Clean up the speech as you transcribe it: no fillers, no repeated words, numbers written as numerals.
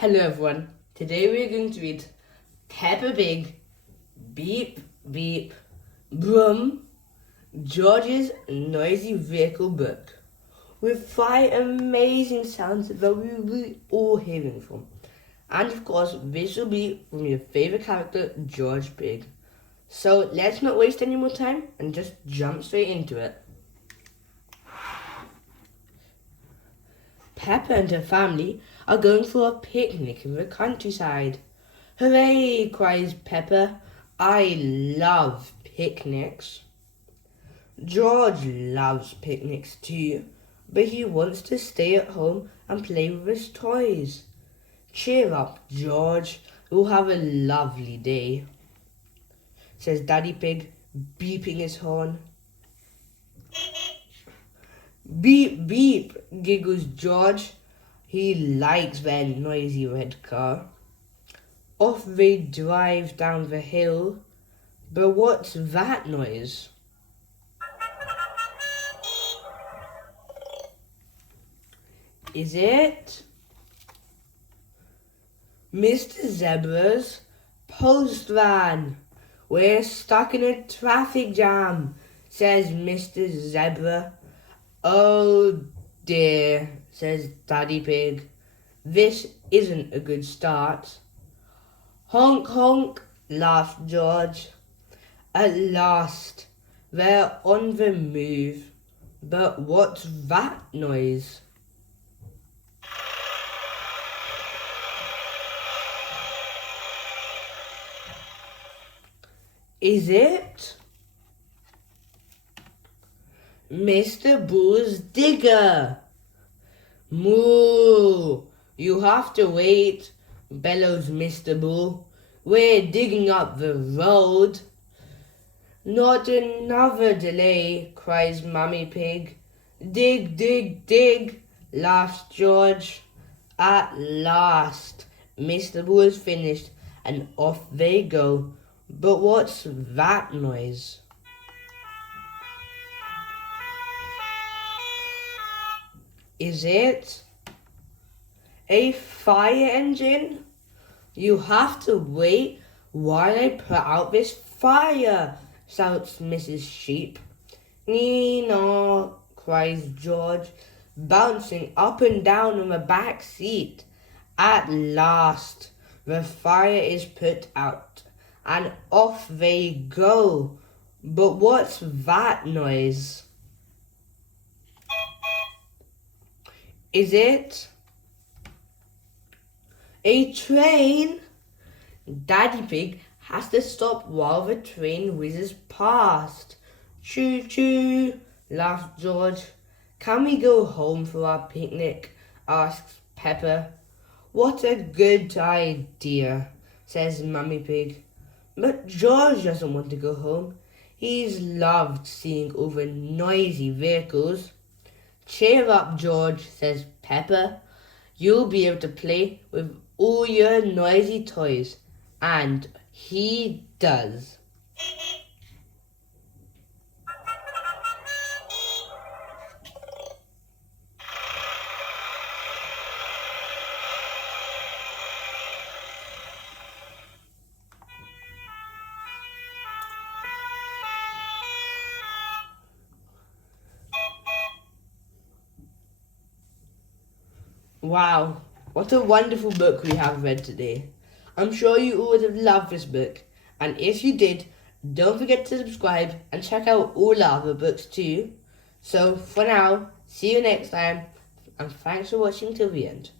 Hello everyone, today we are going to read Peppa Pig, Beep Beep, Brrrm, George's Noisy Vehicle book with 5 amazing sounds that we will be all hearing from. And of course, this will be from your favourite character, George Pig. So let's not waste any more time and just jump straight into it. Peppa and her family are going for a picnic in the countryside. Hooray, cries Peppa. I love picnics. George loves picnics too, but he wants to stay at home and play with his toys. Cheer up, George. We'll have a lovely day, says Daddy Pig, beeping his horn. Beep, beep, giggles George. He likes their noisy red car. Off they drive down the hill. But what's that noise? Is it Mr. Zebra's post van? We're stuck in a traffic jam, says Mr. Zebra. Oh dear, says Daddy Pig. This isn't a good start. Honk honk, laughs George. At last, they're on the move. But what's that noise? Is it Mr. Bull's digger? Moo! You have to wait, bellows Mr. Bull. We're digging up the road. Not another delay, cries Mummy Pig. Dig, dig, dig, laughs George. At last, Mr. Bull is finished and off they go. But what's that noise? Is it a fire engine? You have to wait while I put out this fire, shouts Mrs. Sheep. Nee-naw, cries George, bouncing up and down on the back seat. At last, the fire is put out, and off they go. But what's that noise? Is it a train? Daddy Pig has to stop while the train whizzes past. Choo choo, laughs George. Can we go home for our picnic? Asks Peppa. What a good idea, says Mummy Pig. But George doesn't want to go home. He's loved seeing all the noisy vehicles. Cheer up, George, says Peppa. You'll be able to play with all your noisy toys. And he does. Wow, what a wonderful book we have read today. I'm sure you all would have loved this book, and if you did, don't forget to subscribe and check out all our other books too. So for now, see you next time, and thanks for watching till the end.